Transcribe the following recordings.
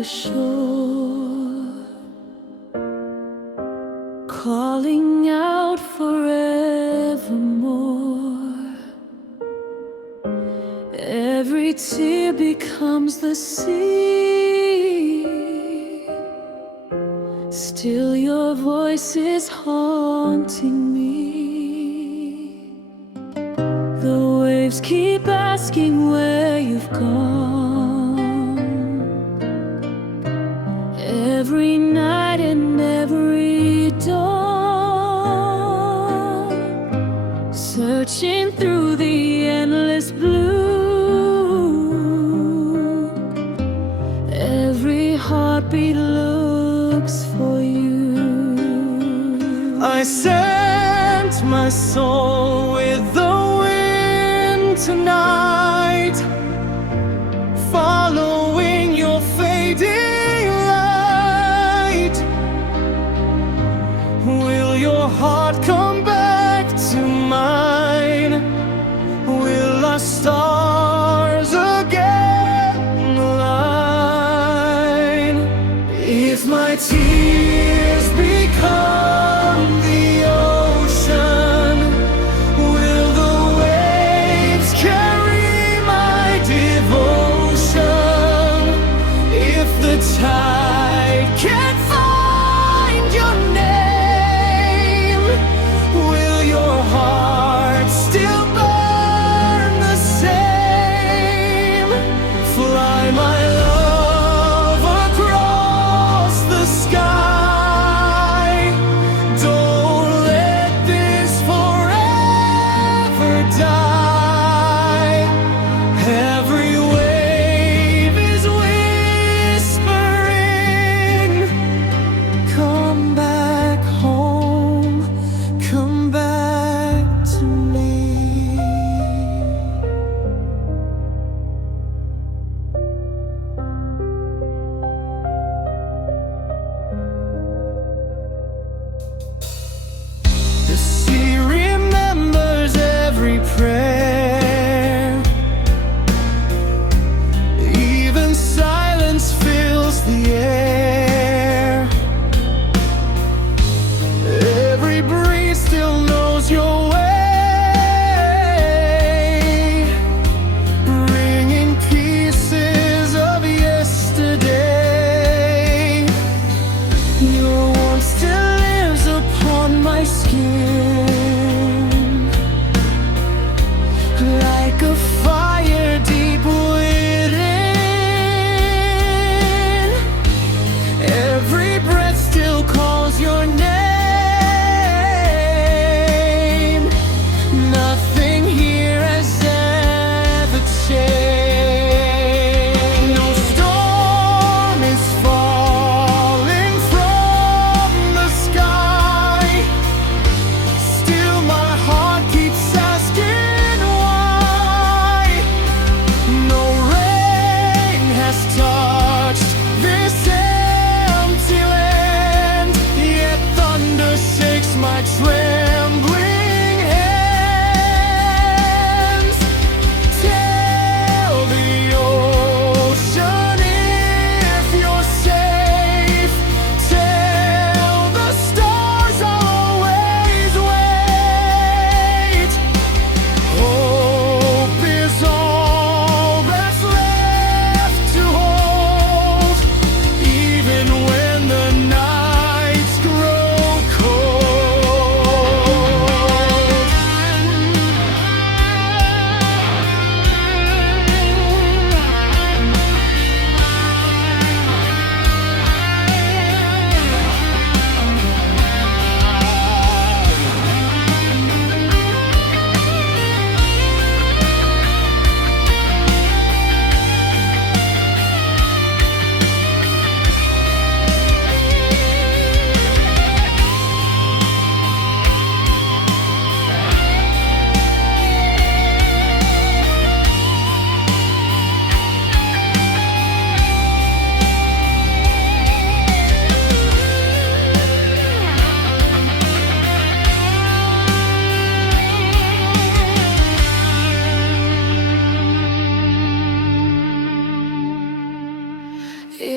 the shore, calling out forevermore. Every tear becomes the sea. Still your voice is haunting me. The waves keep asking where you've gone. Every night and every dawn, searching through the endless blue. Every heartbeat looks for you. I sent my soul with the wind tonight, following your fading light. Will your heart come back to mine? Will our stars again align? If my tears become the ocean, will the waves carry my devotion? If the tide can't find your name, will your heart still burn the same? Fly my love across the sky. Don't let this forever die. Every wave is whispering, come back home, come back to me. The sea remembers every prayer. Even silence fills the air. Every breeze still knows your way, bringing pieces of yesterday. Your warmth still lives upon my skin, like a fire deep within.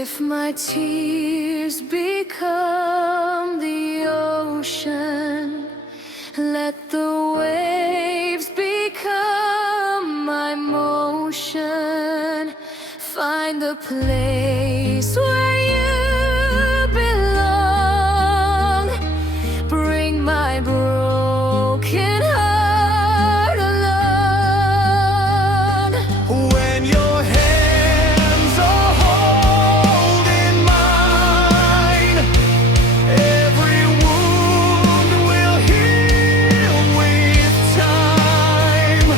If my tears become the ocean, let the waves become my motion. Find the place where you belong. Bring my broken heart along. When your hands are holding mine, every wound will heal with time.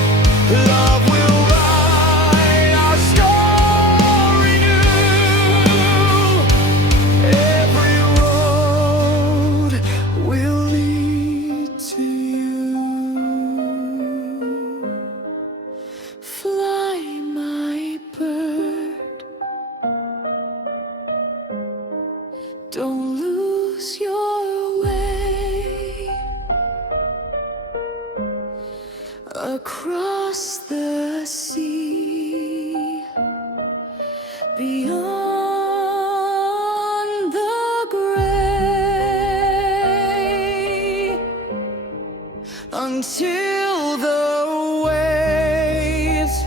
Love will write our story new. Every road will lead to you. Fly, my bird, don't lose your way. Across the sea, beyond the gray, Until the waves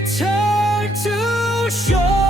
return to shore.